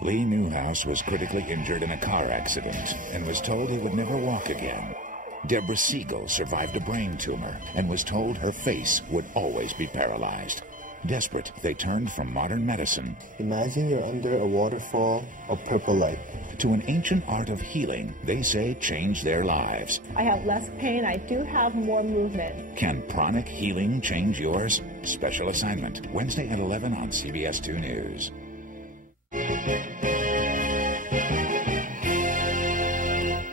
Lee Newhouse was critically injured in a car accident and was told he would never walk again. Deborah Siegel survived a brain tumor and was told her face would always be paralyzed. Desperate, they turned from modern medicine. Imagine you're under a waterfall of purple light. To an ancient art of healing they say changed their lives. I have less pain. I do have more movement. Can pranic healing change yours? Special assignment, Wednesday at 11 on CBS 2 News.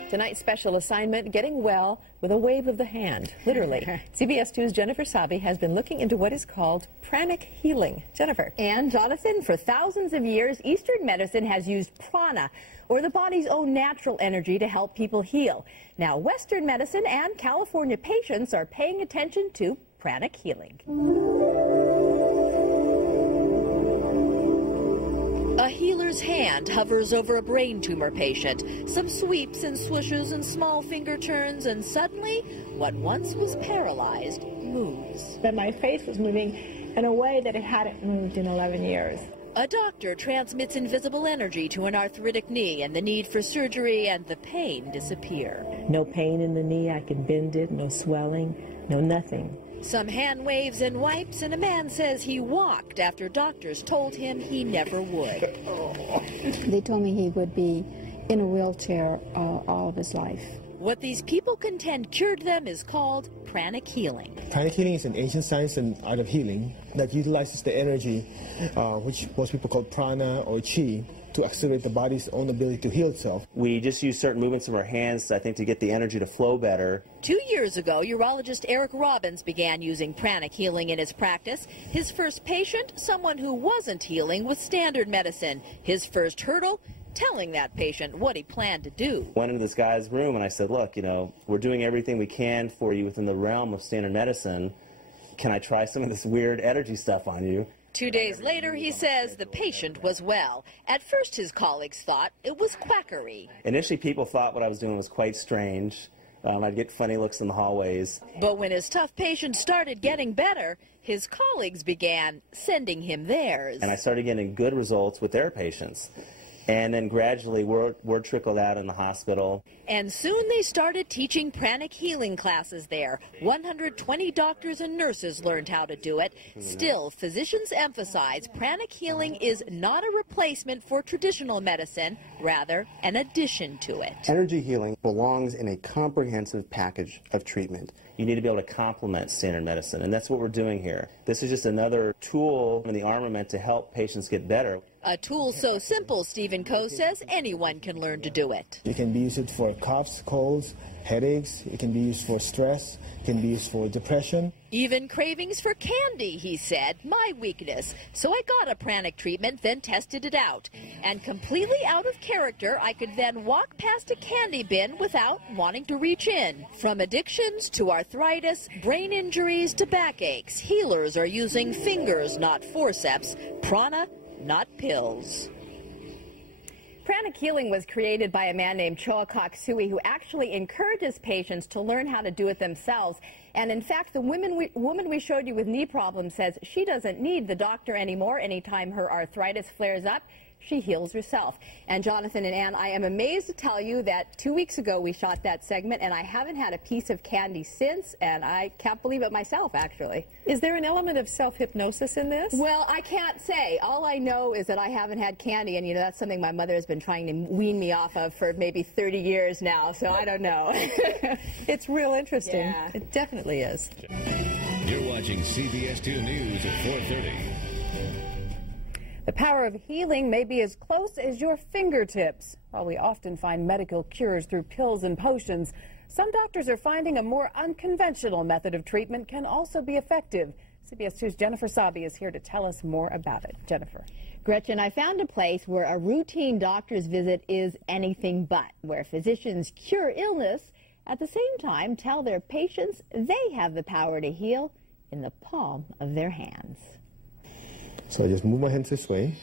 Tonight's special assignment, getting well with a wave of the hand, literally. CBS 2's Jennifer Sabi has been looking into what is called pranic healing. Jennifer. And Jonathan, for thousands of years, Eastern medicine has used prana, or the body's own natural energy, to help people heal. Now, Western medicine and California patients are paying attention to pranic healing. A healer's hand hovers over a brain tumor patient. Some sweeps and swooshes and small finger turns, and suddenly, what once was paralyzed moves. But my face was moving in a way that it hadn't moved in 11 years. A doctor transmits invisible energy to an arthritic knee, and the need for surgery and the pain disappear. No pain in the knee, I can bend it, no swelling, no nothing. Some hand waves and wipes, and a man says he walked after doctors told him he never would. They told me he would be in a wheelchair all of his life. What these people contend cured them is called pranic healing. Pranic healing is an ancient science and art of healing that utilizes the energy, which most people call prana or chi, to accelerate the body's own ability to heal itself. We just use certain movements of our hands, I think, to get the energy to flow better. 2 years ago, urologist Eric Robbins began using pranic healing in his practice. His first patient, someone who wasn't healing with standard medicine. His first hurdle, telling that patient what he planned to do. Went into this guy's room and I said, look, we're doing everything we can for you within the realm of standard medicine. Can I try some of this weird energy stuff on you? 2 days later, he says the patient was well. At first, his colleagues thought it was quackery. Initially, people thought what I was doing was quite strange. I'd get funny looks in the hallways. But when his tough patient started getting better, his colleagues began sending him theirs. And I started getting good results with their patients. And then gradually word trickled out in the hospital. And soon they started teaching pranic healing classes there. 120 doctors and nurses learned how to do it. Still, physicians emphasize pranic healing is not a replacement for traditional medicine, rather an addition to it. Energy healing belongs in a comprehensive package of treatment. You need to be able to complement standard medicine, and that's what we're doing here. This is just another tool in the armament to help patients get better. A tool so simple, Stephen Coe says, anyone can learn to do it. You can be used for coughs, colds, headaches. It can be used for stress. It can be used for depression. Even cravings for candy, he said, my weakness. So I got a pranic treatment, then tested it out. And completely out of character, I could then walk past a candy bin without wanting to reach in. From addictions to arthritis, brain injuries to backaches, healers are using fingers, not forceps, prana, not pills. Pranic healing was created by a man named Choa Kok Sui, who actually encourages patients to learn how to do it themselves. And in fact, the woman we showed you with knee problems says she doesn't need the doctor anymore. Anytime her arthritis flares up, she heals herself. And Jonathan and Ann, I am amazed to tell you that 2 weeks ago we shot that segment, and I haven't had a piece of candy since, and I can't believe it myself, actually. Is there an element of self-hypnosis in this? Well, I can't say. All I know is that I haven't had candy, and that's something my mother has been trying to wean me off of for maybe 30 years now, so I don't know. It's real interesting. Yeah. It definitely is. You're watching CBS 2 News at 4:30. The power of healing may be as close as your fingertips. While we often find medical cures through pills and potions, some doctors are finding a more unconventional method of treatment can also be effective. CBS 2's Jennifer Sabi is here to tell us more about it. Jennifer. Gretchen, I found a place where a routine doctor's visit is anything but, where physicians cure illness, at the same time tell their patients they have the power to heal in the palm of their hands. So I just move my hands this way.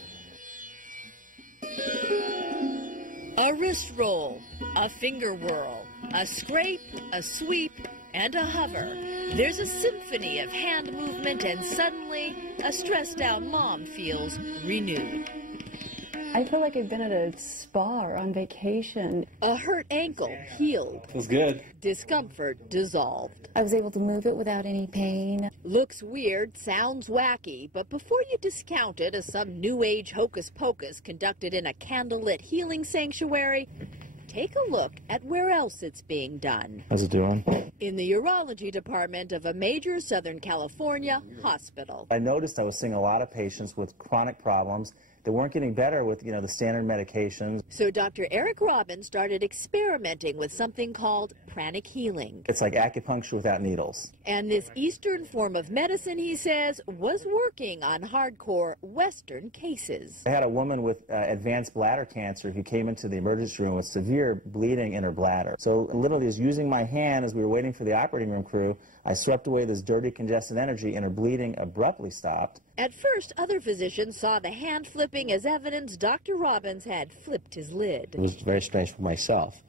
A wrist roll, a finger whirl, a scrape, a sweep, and a hover. There's a symphony of hand movement, and suddenly a stressed out mom feels renewed. I feel like I've been at a spa or on vacation. A hurt ankle healed. Feels good. Discomfort dissolved. I was able to move it without any pain. Looks weird, sounds wacky, but before you discount it as some new age hocus pocus conducted in a candlelit healing sanctuary, take a look at where else it's being done. How's it doing? In the urology department of a major Southern California hospital. I noticed I was seeing a lot of patients with chronic problems. They weren't getting better with, the standard medications. So Dr. Eric Robbins started experimenting with something called pranic healing. It's like acupuncture without needles. And this Eastern form of medicine, he says, was working on hardcore Western cases. I had a woman with advanced bladder cancer who came into the emergency room with severe bleeding in her bladder. So literally just using my hand as we were waiting for the operating room crew, I swept away this dirty, congested energy, and her bleeding abruptly stopped. At first, other physicians saw the hand flipping as evidence Dr. Robbins had flipped his lid. It was very strange for myself.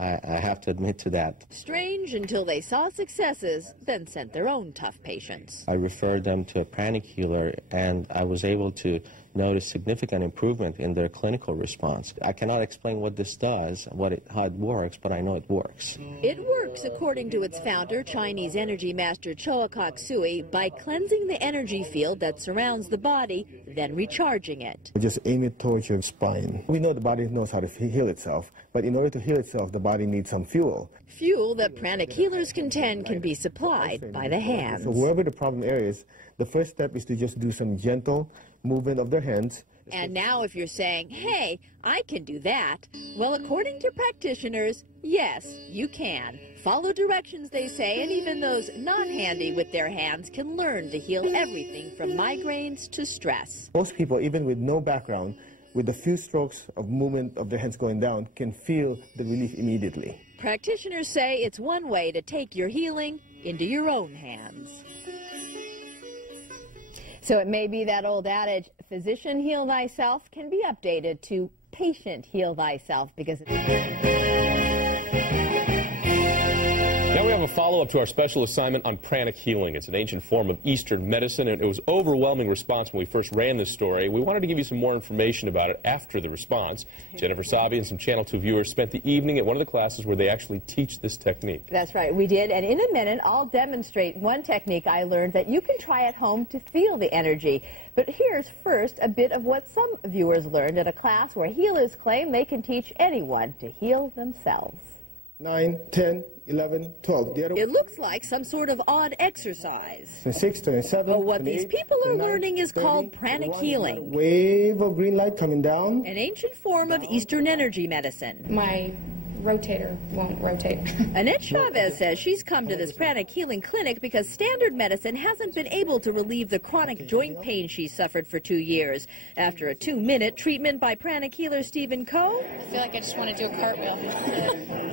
I have to admit to that. Strange until they saw successes, then sent their own tough patients. I referred them to a pranic healer, and I was able to notice significant improvement in their clinical response. I cannot explain what this does, how it works, but I know it works. It works, according to its founder, Chinese energy master Choa Kok Sui, by cleansing the energy field that surrounds the body, then recharging it. We just aim it towards your spine. We know the body knows how to heal itself, but in order to heal itself, the body needs some fuel. Fuel that pranic healers contend can be supplied by the hands. So wherever the problem area is, the first step is to just do some gentle movement of their hands. And now if you're saying, hey, I can do that, well, according to practitioners, yes, you can. Follow directions, they say, and even those not handy with their hands can learn to heal everything from migraines to stress. Most people, even with no background, with a few strokes of movement of their hands going down, can feel the relief immediately. Practitioners say it's one way to take your healing into your own hands. So it may be that old adage, physician heal thyself, can be updated to patient heal thyself, because now we have a follow-up to our special assignment on pranic healing. It's an ancient form of Eastern medicine, and it was overwhelming response when we first ran this story. We wanted to give you some more information about it after the response. Jennifer Sabi and some Channel 2 viewers spent the evening at one of the classes where they actually teach this technique. That's right, we did, and in a minute I'll demonstrate one technique I learned that you can try at home to feel the energy. But here's first a bit of what some viewers learned at a class where healers claim they can teach anyone to heal themselves. 9, 10, 11, 12. It looks like some sort of odd exercise. 6, 27, but what these people are learning is called pranic healing. Wave of green light coming down. An ancient form of Eastern energy medicine. My rotator won't rotate. Annette Chavez says she's come to this pranic healing clinic because standard medicine hasn't been able to relieve the chronic joint pain she suffered for 2 years. After a 2-minute treatment by pranic healer Stephen Coe, I feel like I just want to do a cartwheel.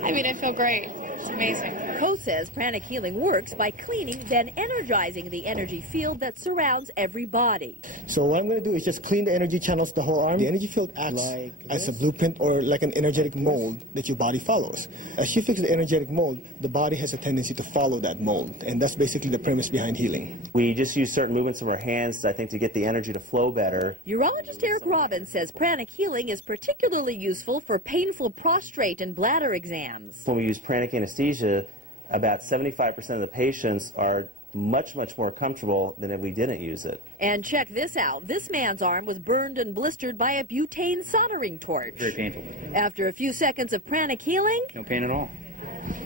I mean, I feel great. It's amazing. Coe says pranic healing works by cleaning, then energizing the energy field that surrounds every body. So what I'm going to do is just clean the energy channels, the whole arm. The energy field acts as a blueprint or like an energetic mold that your body follows. As you fix the energetic mold, the body has a tendency to follow that mold, and that's basically the premise behind healing. We just use certain movements of our hands, I think, to get the energy to flow better. Urologist Eric Robbins says pranic healing is particularly useful for painful prostate and bladder exams. When we use pranic anesthesia, about 75% of the patients are much more comfortable than if we didn't use it. And check this out. This man's arm was burned and blistered by a butane soldering torch. Very painful. After a few seconds of pranic healing, no pain at all.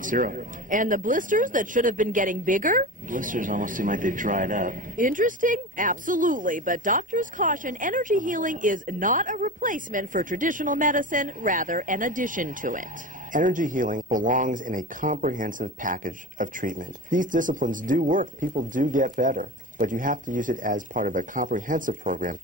Zero. And the blisters that should have been getting bigger? Blisters almost seem like they've dried up. Interesting? Absolutely. But doctors caution energy healing is not a replacement for traditional medicine, rather an addition to it. Energy healing belongs in a comprehensive package of treatment. These disciplines do work. People do get better, but you have to use it as part of a comprehensive program.